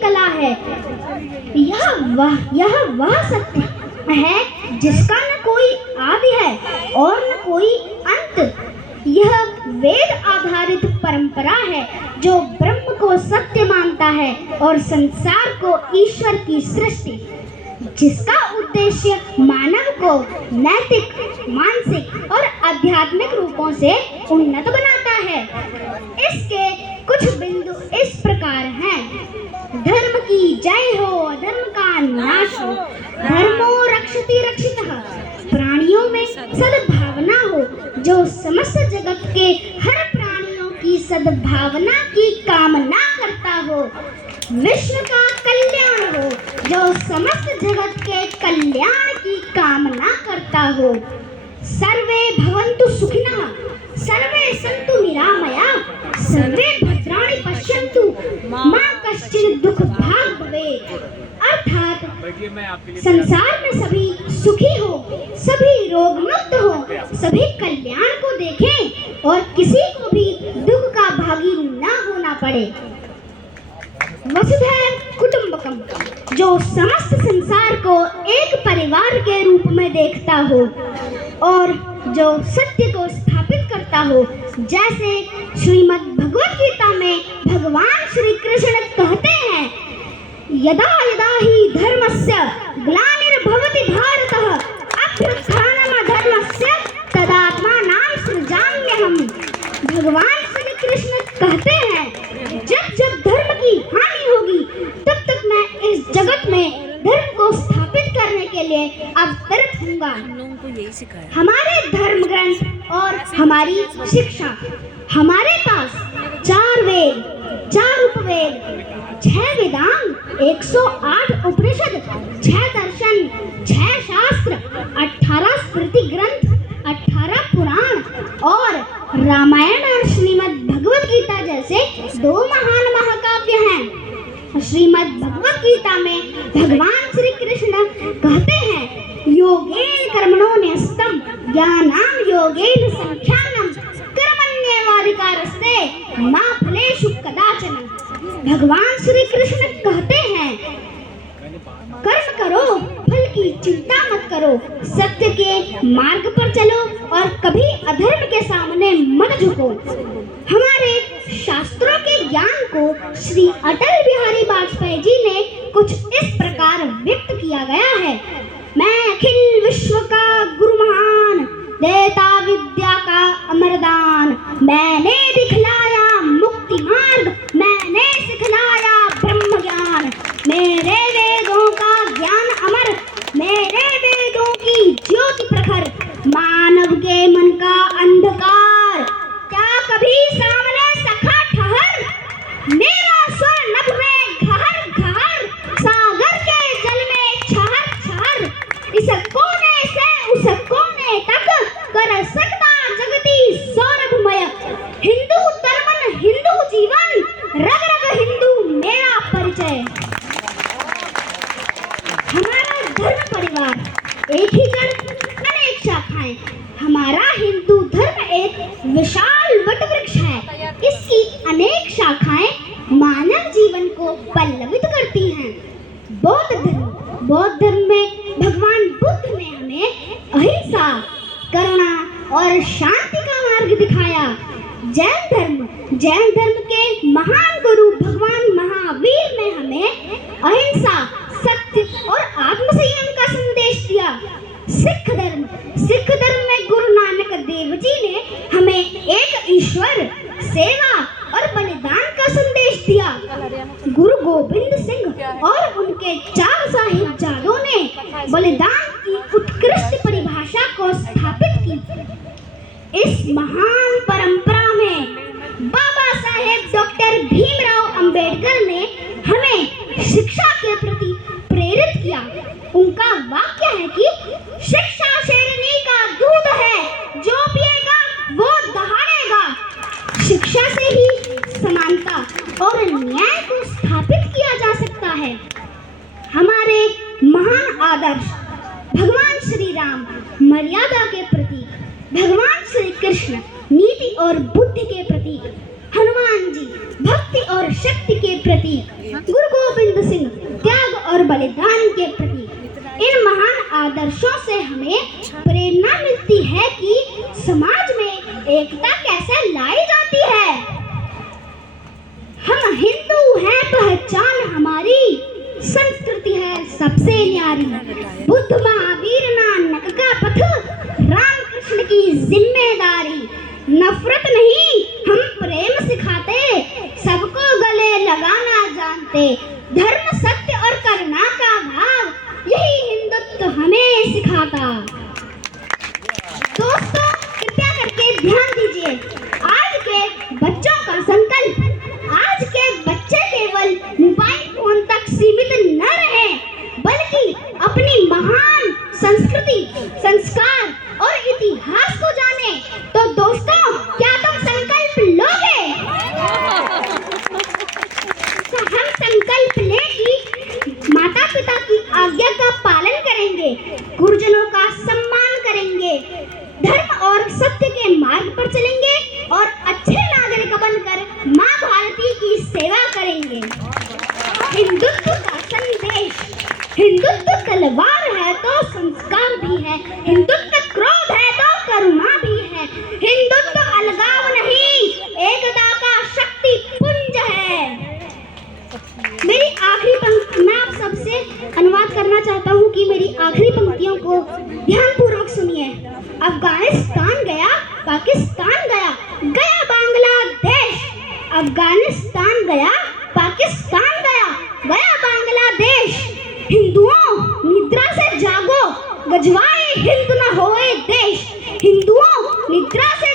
कला है। यह वह सत्य है जिसका न कोई आदि है और न कोई अंत। यह वेद आधारित परंपरा है जो ब्रह्म को सत्य मानता है और संसार को ईश्वर की सृष्टि, जिसका उद्देश्य मानव को नैतिक, मानसिक और आध्यात्मिक रूपों से उन्नत बनाता है। इसके कुछ बिंदु इस प्रकार हैं। धर्म की जय हो, अधर्म का नाश हो, धर्मो रक्षति रक्षितः। प्राणियों में सद्भावना हो जो समस्त जगत के हर प्राणियों की सद्भावना की कामना करता हो। विश्व का कल्याण हो जो समस्त जगत के कल्याण की कामना करता हो। सर्वे भवन्तु सुखिनः, सर्वे सन्तु निरामया, सर्वे भद्राणि पश्यन्तु मा कश्चित् दुःखभाग् भवेत्। अर्थात संसार में सभी सुखी हो, सभी रोग मुक्त हो, सभी कल्याण को देखें और किसी को भी दुख का भागी न होना पड़े। वसुधैव कुटुम्बकम, जो समस्त संसार को एक परिवार के रूप में देखता हो और जो सत्य को स्थापित करता हो। जैसे श्रीमद् भगवत गीता में भगवान श्री कृष्ण कहते हैं, यदा यदा ही धर्मस्य ग्लानिर्भवति भारतः अभ्युत्थानमधर्मस्य तदात्मानं सृजाम्यहम्। भगवान श्री कृष्ण कहते हैं, जब जब धर्म की हानि होगी तब तक मैं इस जगत में धर्म को स्थापित करने के लिए अवतरित होऊंगा। हमारे धर्म ग्रंथ और हमारी शिक्षा, हमारे पास 4 वेद, 4 उपवेद, 6 वेदांग, 108 उपनिषद, 6 दर्शन, 6 शास्त्र, 18 स्मृति ग्रंथ, 18 पुराण और रामायण और श्रीमद् भगवत गीता जैसे 2 महान महाकाव्य हैं। श्रीमद् भगवत गीता में भगवान श्री कृष्ण कहते हैं, योगेन कर्मणो न्यस्तम ज्ञानाम योगेन संख्यानम कर्मण्येवाधिकारस्ते मा फलेषु कदाचन। भगवान श्री कृष्ण कहते हैं, कर्म करो, फल की चिंता मत करो, सत्य के मार्ग पर चलो और कभी अधर्म के सामने मत झुको। हमारे शास्त्रों के ज्ञान को श्री अटल बिहारी वाजपेयी जी ने कुछ इस प्रकार व्यक्त किया गया है। मैं अखिल विश्व का गुरु महान, देता विद्या का अमरदान, मैंने दिखलाया मुक्ति मार्ग, मैंने सिखलाया ब्रह्म ज्ञान। मेरे वेदों का ज्ञान अमर, मेरे वेदों की ज्योति प्रखर, मानव के मन का अंधकार क्या कभी सामने सखा ठहर। मेरा स्वर नभ में घहर घहर, सागर के जल में छहर छहर, इस कोने से उस कोने तक कर सकता जगती सौरभमय। हिंदू तन हिंदू जीवन, रग रग हिंदू मेरा परिचय। हमारा धर्म परिवार एक ही जड़, अनेक शाखाएं। हमारा हिंदू धर्म एक विशाल वट वृक्ष है। इसकी अनेक शाखाएं मानव जीवन को पल्लवित करती हैं। बौद्ध धर्म में भगवान बुद्ध ने हमें अहिंसा, करुणा और शांति का मार्ग दिखाया। जैन धर्म के महान गुरु भगवान महावीर ने हमें अहिंसा, सत्य और आत्मसंयम का संदेश दिया। सिख धर्म में गुरु नानक देव जी ने हमें एक ईश्वर, सेवा और बलिदान का संदेश दिया। गुरु गोबिंद सिंह और उनके 4 साहिबजादों ने बलिदान की उत्कृष्ट परिभाषा को स्थापित की। इस महान परंपरा में बाबा साहेब डॉक्टर भीमराव अंबेडकर ने हमें शिक्षा के प्रति प्रेरित किया। उनका वाक्य है कि शिक्षा शेरनी का दूध है, जो पिएगा वो दहाड़ेगा। शिक्षा से ही समानता और न्याय को स्थापित किया जा सकता है। हमारे महान आदर्श भगवान श्री राम मर्यादा के प्रतीक, भगवान श्री कृष्ण नीति और बुद्धि के प्रतीक, हनुमान जी भक्ति और शक्ति के प्रतीक, गुरु गोविंद बलिदान के प्रति। इन महान आदर्शों से हमें प्रेरणा मिलती है कि समाज में एकता कैसे लाई जाती है। हम हिंदू हैं, पहचान हमारी संस्कृति है सबसे न्यारी। बुद्ध महावीर नानक का पथ, राम कृष्ण की जिम्मेदारी। नफरत नहीं हम प्रेम सिखाते, सबको गले लगाना जानते। धर्म सत्य और करुणा का भाव, यही हिंदुत्व हमें सिखाता। दोस्तों कृपया करके ध्यान दीजिए, आज के बच्चों का संकल्प, आज के बच्चे केवल मोबाइल फोन तक सीमित न रहे, बल्कि अपनी महान संस्कृति, संस्कार और इतिहास को जाने। तो दोस्तों क्या तुम संकल्प लोगे? तो हम संकल्प लें कि माता पिता की आज्ञा का पालन करेंगे, गुरुजनों का सम्मान करेंगे, धर्म और सत्य के मार्ग पर चलेंगे और अच्छे नागरिक बनकर माँ भारती की सेवा करेंगे। हिंदुत्व का संदेश, हिंदुत्व तलवार है तो संस्कार भी है, हिंदुत्व क्रोध है तो करुणा भी है, हिंदुत्व अलगाव नहीं, एकता का शक्ति पुंज है। मेरी आखिरी पंक्ति मैं आप सबसे अनुवाद करना चाहता हूँ कि मेरी आखिरी पंक्तियों को ध्यानपूर्वक सुनिए। अफगानिस्तान गया, पाकिस्तान गया, गया बांग्लादेश। अफगानिस्तान गया, पाकिस्तान गया, गया बांग्लादेश। हिंदुओं निद्रा से जागो, गजवाए हिंद न होए देश। हिंदुओं निद्रा से